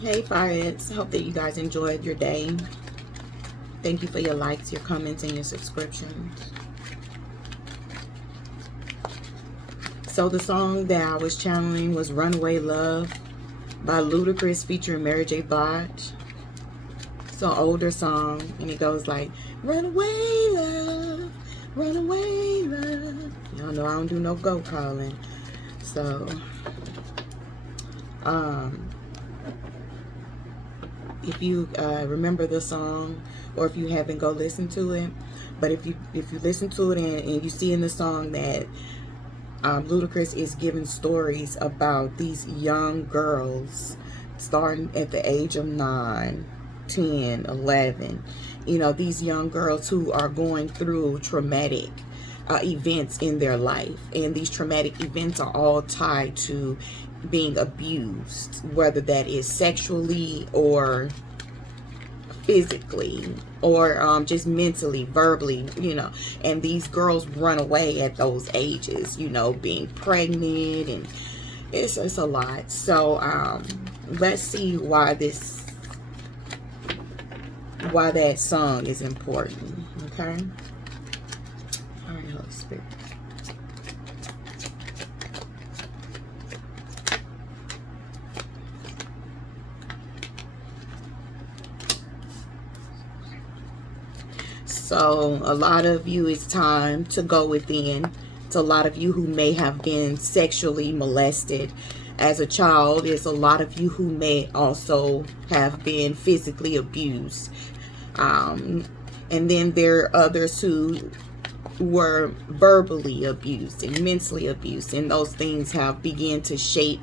Hey, Fireheads. Hope that you guys enjoyed your day. Thank you for your likes, your comments, and your subscriptions. So the song that I was channeling was Runaway Love by Ludacris featuring Mary J. Blige. It's an older song, and it goes like, runaway love, runaway love. Y'all know I don't do no go calling. So, if you remember the song, or if you haven't, go listen to it. But if you listen to it and you see in the song that Ludacris is giving stories about these young girls starting at the age of 9, 10, 11. You know, these young girls who are going through traumatic events in their life. And these traumatic events are all tied to being abused, whether that is sexually or physically or just mentally, verbally, you know. And these girls run away at those ages, you know, being pregnant, and it's a lot. So let's see why that song is important. Okay. All right, Holy Spirit. So a lot of you, it's time to go within. To a lot of you who may have been sexually molested as a child. There's a lot of you who may also have been physically abused. And then there are others who were verbally abused and mentally abused. And those things have begun to shape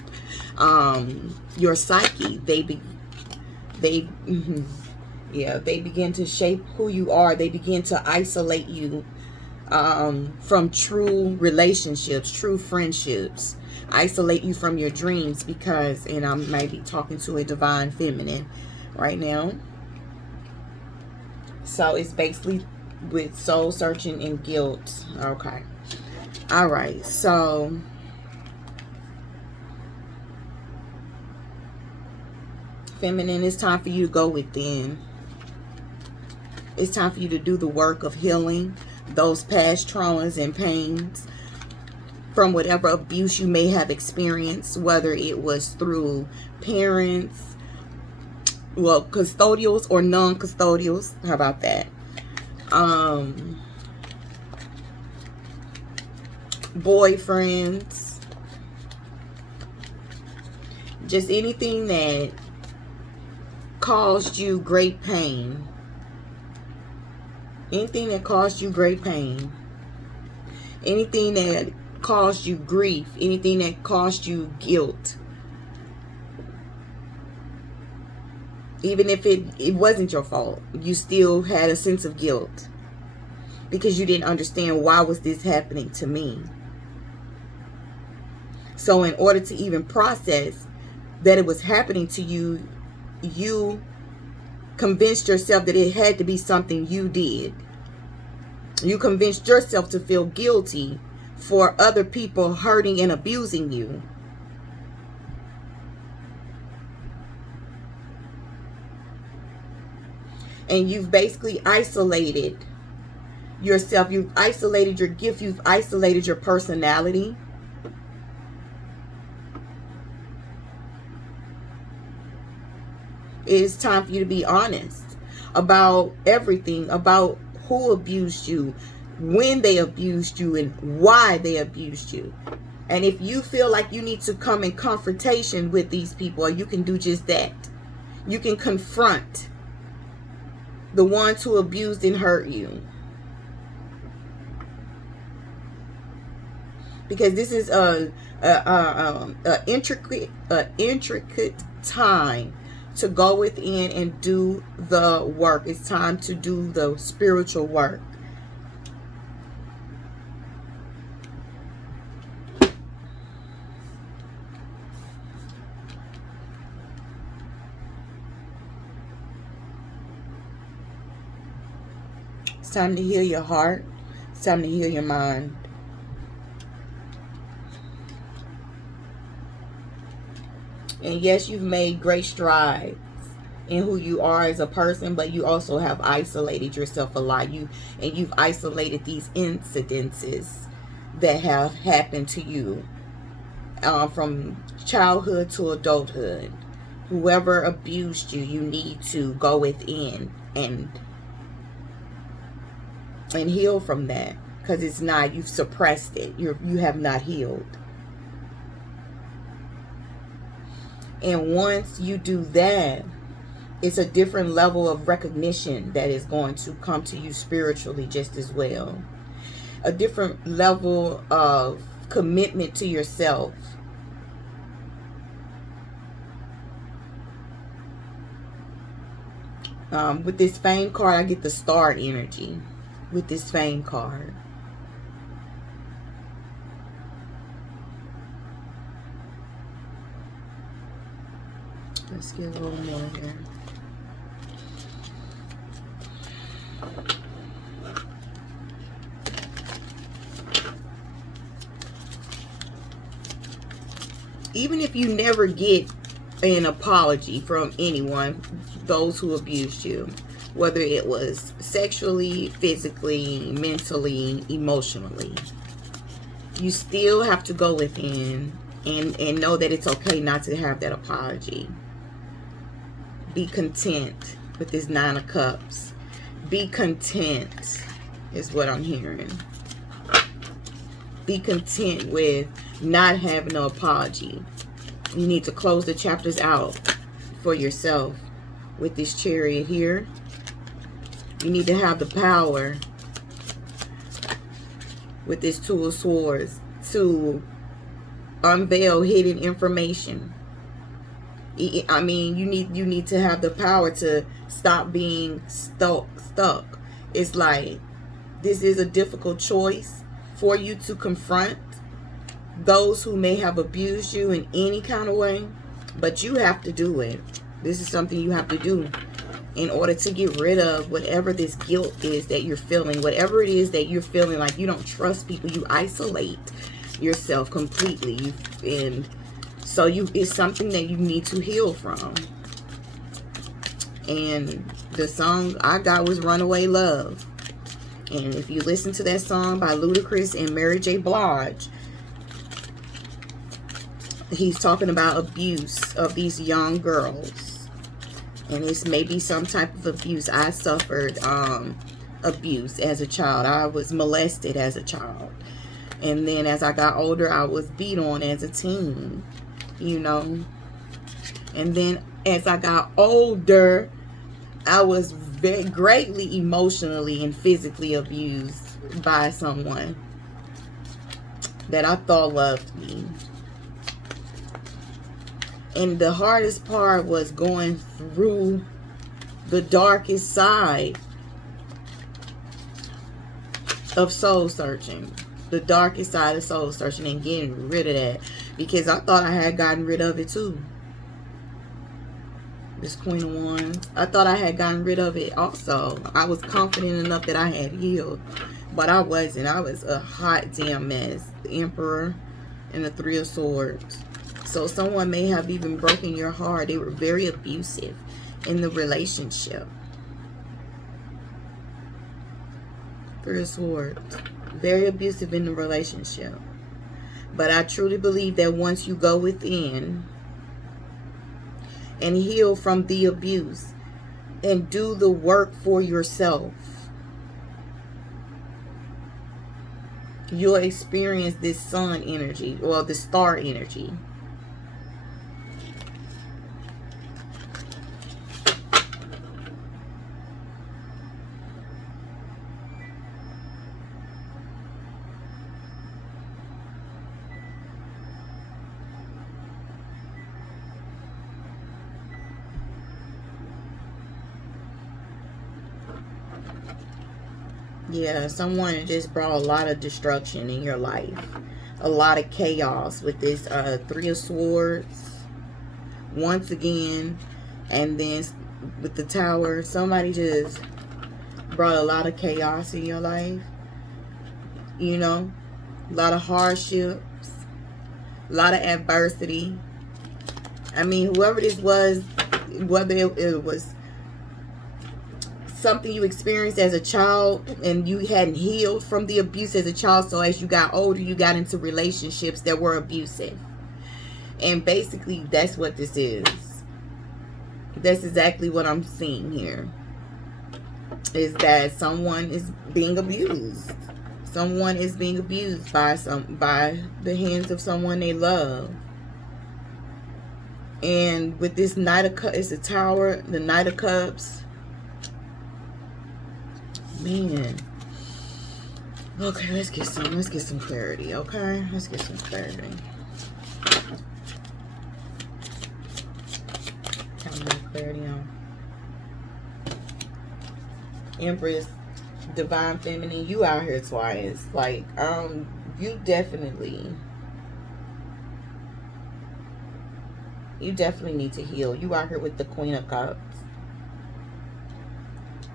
your psyche. They begin to shape who you are. They begin to isolate you from true relationships, true friendships. Isolate you from your dreams because, and I might be talking to a divine feminine right now. So it's basically with soul searching and guilt. Okay. All right. So feminine, it's time for you to go within. It's time for you to do the work of healing those past traumas and pains from whatever abuse you may have experienced, whether it was through parents, well, custodials or non-custodials. How about that? Boyfriends. Just anything that caused you great pain. Anything that caused you great pain. Anything that caused you grief. Anything that caused you guilt. Even if it wasn't your fault, you still had a sense of guilt because you didn't understand, why was this happening to me? So in order to even process that it was happening to you, you convinced yourself that it had to be something you did. You convinced yourself to feel guilty for other people hurting and abusing you. And you've basically isolated yourself. You've isolated your gift. You've isolated your personality. It is time for you to be honest about everything, about who abused you, when they abused you, and why they abused you. And if you feel like you need to come in confrontation with these people, you can do just that. You can confront the ones who abused and hurt you. Because this is a intricate time to go within and do the work. It's time to do the spiritual work. It's time to heal your heart. It's time to heal your mind. And yes, you've made great strides in who you are as a person, but you also have isolated yourself a lot. You've isolated these incidences that have happened to you from childhood to adulthood. Whoever abused you, you need to go within and heal from that, because it's not, you've suppressed it. You have not healed. And once you do that, it's a different level of recognition that is going to come to you spiritually just as well. A different level of commitment to yourself. With this fame card, I get the star energy with this fame card. Let's get a little more here. Even if you never get an apology from anyone, those who abused you, whether it was sexually, physically, mentally, emotionally, you still have to go within and know that it's okay not to have that apology. Be content with this 9 of Cups. Be content is what I'm hearing. Be content with not having an apology. You need to close the chapters out for yourself with this Chariot here. You need to have the power with this 2 of Swords to unveil hidden information. I mean, you need to have the power to stop being stuck. It's like, this is a difficult choice for you to confront those who may have abused you in any kind of way, but you have to do it. This is something you have to do in order to get rid of whatever this guilt is that you're feeling. Whatever it is that you're feeling like you don't trust people, you isolate yourself completely, and so it's something that you need to heal from. And the song I got was Runaway Love. And if you listen to that song by Ludacris and Mary J. Blige, he's talking about abuse of these young girls. And it's maybe some type of abuse. I suffered abuse as a child. I was molested as a child. And then as I got older, I was beat on as a teen, you know. And then as I got older, I was very greatly emotionally and physically abused by someone that I thought loved me. And the hardest part was going through the darkest side of soul searching. The darkest side of soul searching and getting rid of that. Because I thought I had gotten rid of it too. This Queen of Wands. I thought I had gotten rid of it also. I was confident enough that I had healed. But I wasn't. I was a hot damn mess. The Emperor and the 3 of Swords. So someone may have even broken your heart. They were very abusive in the relationship. 3 of Swords. Very abusive in the relationship. But I truly believe that once you go within and heal from the abuse and do the work for yourself, you'll experience this sun energy, or the star energy. Yeah, someone just brought a lot of destruction in your life. A lot of chaos with this 3 of Swords. Once again. And then with the Tower. Somebody just brought a lot of chaos in your life. You know. A lot of hardships. A lot of adversity. I mean, whoever this was, whether it was something you experienced as a child and you hadn't healed from the abuse as a child, so as you got older, you got into relationships that were abusive. And basically, that's what this is. That's exactly what I'm seeing here. Is that someone is being abused. Someone is being abused by the hands of someone they love. And with this Knight of Cups, it's a Tower, the Knight of Cups. Man. Okay, let's get some clarity, okay? Let's get some clarity. Have more clarity on Empress, Divine Feminine. You out here twice. Like, you definitely need to heal. You out here with the Queen of Cups.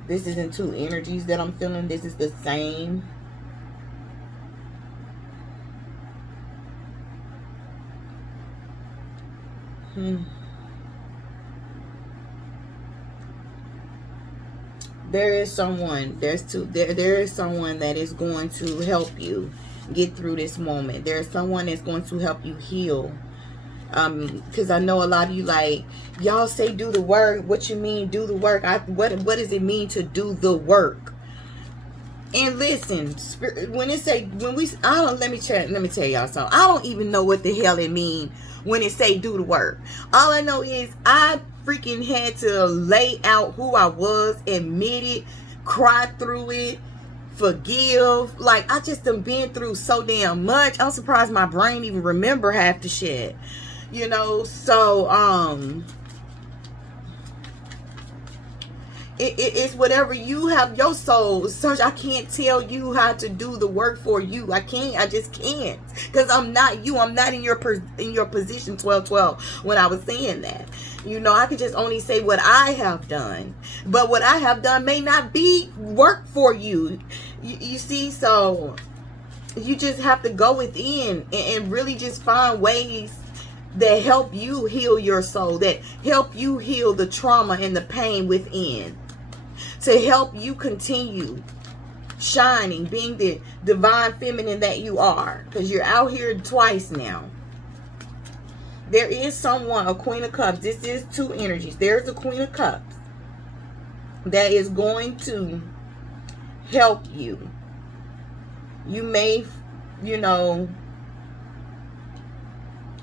This isn't two energies that I'm feeling. This is the same. There is someone. There is someone that is going to help you get through this moment. There is someone that's going to help you heal. Because I know a lot of you, like, y'all say do the work. What you mean do the work? What does it mean to do the work? And listen, let me tell y'all something. I don't even know what the hell it mean when it say do the work. All I know is I freaking had to lay out who I was, admit it, cry through it, forgive. Like, I just done been through so damn much. I'm surprised my brain even remember half the shit. You know, so it's whatever you have your soul search. I can't tell you how to do the work for you. I just can't, because I'm not you. I'm not in your position 1212 when I was saying that. You know, I could just only say what I have done, but what I have done may not be work for you. You see, so you just have to go within and really just find ways that help you heal your soul, that help you heal the trauma and the pain within, to help you continue shining, being the divine feminine that you are, because you're out here twice now. There is someone, a Queen of Cups. This is two energies. There's a Queen of Cups that is going to help you. You may, you know,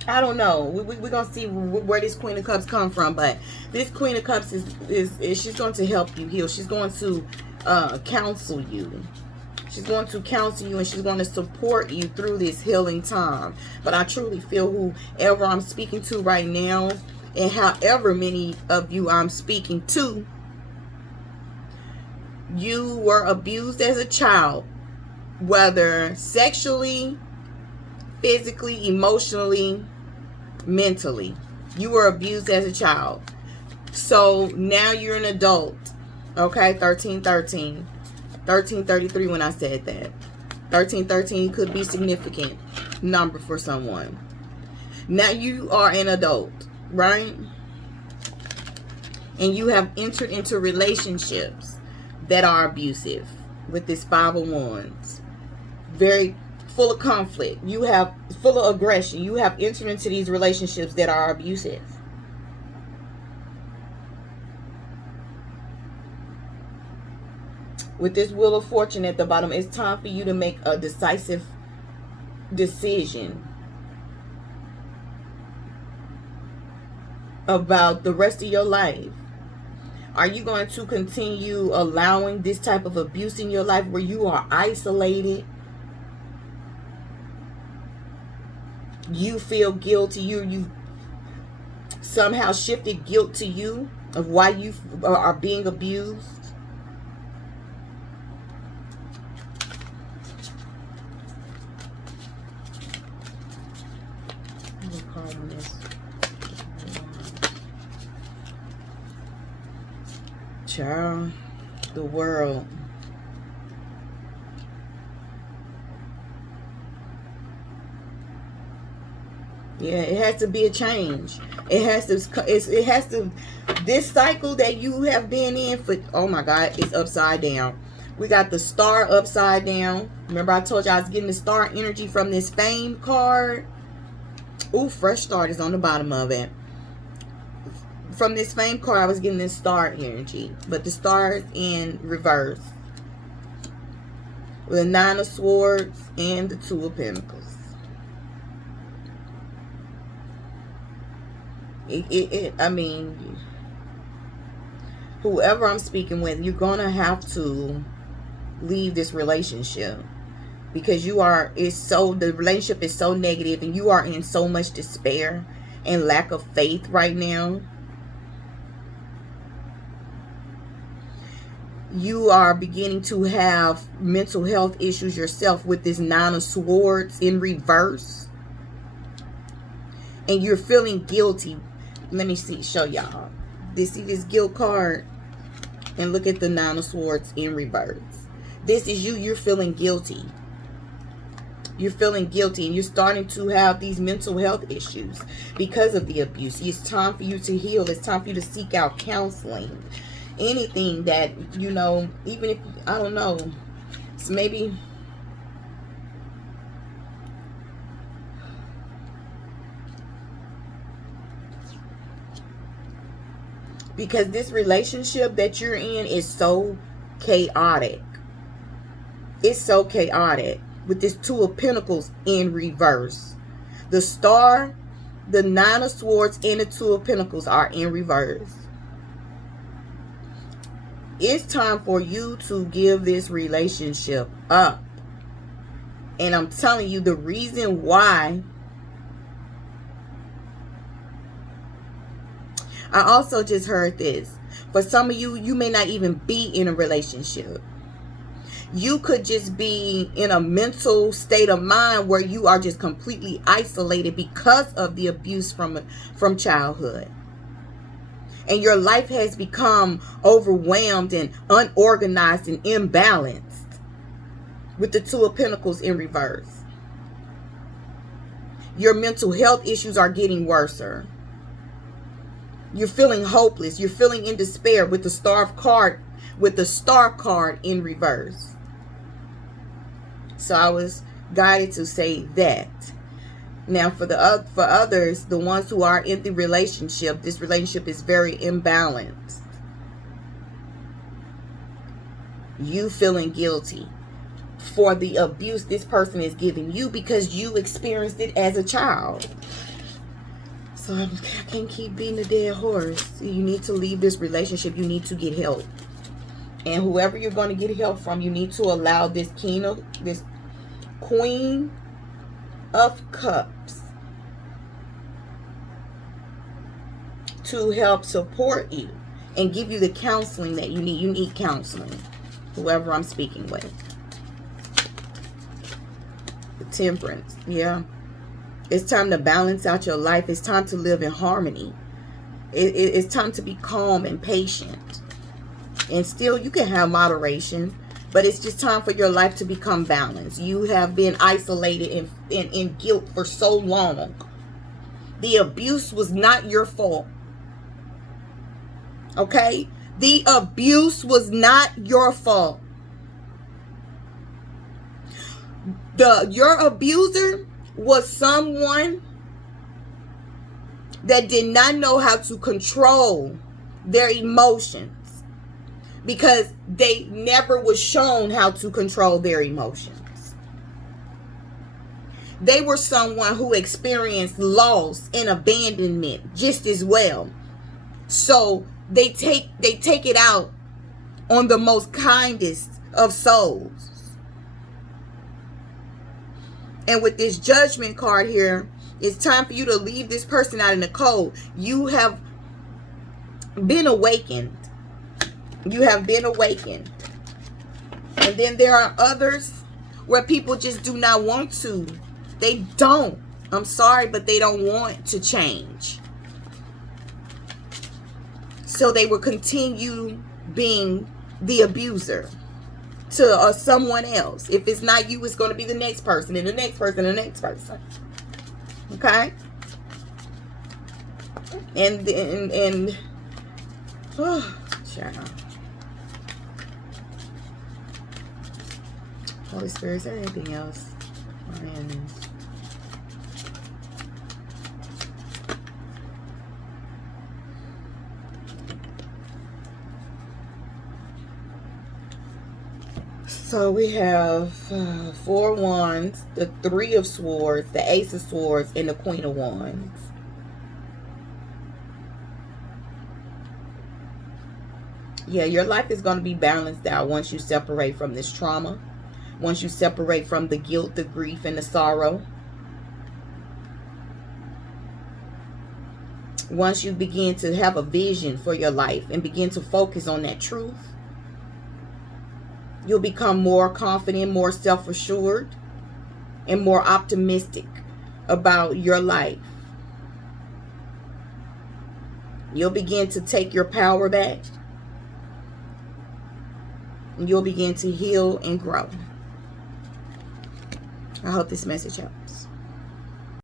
I don't know. We're going to see where this Queen of Cups come from. But this Queen of Cups is she's going to help you heal. She's going to counsel you. She's going to counsel you, and she's going to support you through this healing time. But I truly feel whoever I'm speaking to right now, and however many of you I'm speaking to, you were abused as a child, whether sexually, physically, emotionally, mentally. You were abused as a child. So now you're an adult. Okay, 1313. 1333 when I said that. 1313 could be a significant number for someone. Now you are an adult, right? And you have entered into relationships that are abusive with this Five of Wands. Very full of conflict. You have full of aggression. You have entered into these relationships that are abusive. With this Wheel of Fortune at the bottom, it's time for you to make a decisive decision about the rest of your life. Are you going to continue allowing this type of abuse in your life where you are isolated? You feel guilty. You somehow shifted guilt to you of why you are being abused. Child, the world. Yeah, it has to be a change. It has to, this cycle that you have been in for, oh my God, it's upside down. We got the star upside down. Remember I told you I was getting the star energy from this fame card? Ooh, fresh start is on the bottom of it. From this fame card, I was getting this star energy. But the star is in reverse. With the 9 of Swords and the 2 of Pentacles. I mean, whoever I'm speaking with, you're going to have to leave this relationship. Because the relationship is so negative and you are in so much despair and lack of faith right now. You are beginning to have mental health issues yourself with this 9 of Swords in reverse. And you're feeling guilty. Let me show y'all. See this guilt card? And look at the 9 of Swords in reverse. This is you. You're feeling guilty. You're feeling guilty and you're starting to have these mental health issues because of the abuse. It's time for you to heal. It's time for you to seek out counseling. Anything that, you know, even if, I don't know, so maybe, because this relationship that you're in is so chaotic. It's so chaotic with this 2 of Pentacles in reverse. The star, the 9 of Swords, and the 2 of Pentacles are in reverse. It's time for you to give this relationship up. And I'm telling you the reason why. I also just heard this. For some of you, you may not even be in a relationship. You could just be in a mental state of mind where you are just completely isolated because of the abuse from childhood. And your life has become overwhelmed and unorganized and imbalanced with the 2 of Pentacles in reverse. Your mental health issues are getting worse. You're feeling hopeless. You're feeling in despair with the star card in reverse. So I was guided to say that. Now, for others, the ones who are in the relationship, this relationship is very imbalanced. You feeling guilty for the abuse this person is giving you because you experienced it as a child. So I can't keep beating the dead horse. You need to leave this relationship. You need to get help. And whoever you're going to get help from, you need to allow this Queen of Cups to help support you and give you the counseling that you need. You need counseling, whoever I'm speaking with. The Temperance, yeah. It's time to balance out your life. It's time to live in harmony. It's time to be calm and patient. And still, you can have moderation. But it's just time for your life to become balanced. You have been isolated and in guilt for so long. The abuse was not your fault. Okay? The abuse was not your fault. Your abuser was someone that did not know how to control their emotions. Because they never was shown how to control their emotions. They were someone who experienced loss and abandonment just as well. So they take it out on the most kindest of souls. And with this Judgment card here, it's time for you to leave this person out in the cold. You have been awakened. You have been awakened. And then there are others where people just do not want to. They don't. I'm sorry, but they don't want to change. So they will continue being the abuser to someone else. If it's not you, it's going to be the next person and the next person and the next person. Okay? And oh, child. Holy Spirit, is there anything else? And so we have 4 wands, the 3 of swords, the ace of swords, and the queen of wands. Yeah, your life is going to be balanced out once you separate from this trauma. Once you separate from the guilt, the grief, and the sorrow. Once you begin to have a vision for your life and begin to focus on that truth, you'll become more confident, more self-assured, and more optimistic about your life. You'll begin to take your power back. And you'll begin to heal and grow. I hope this message helps.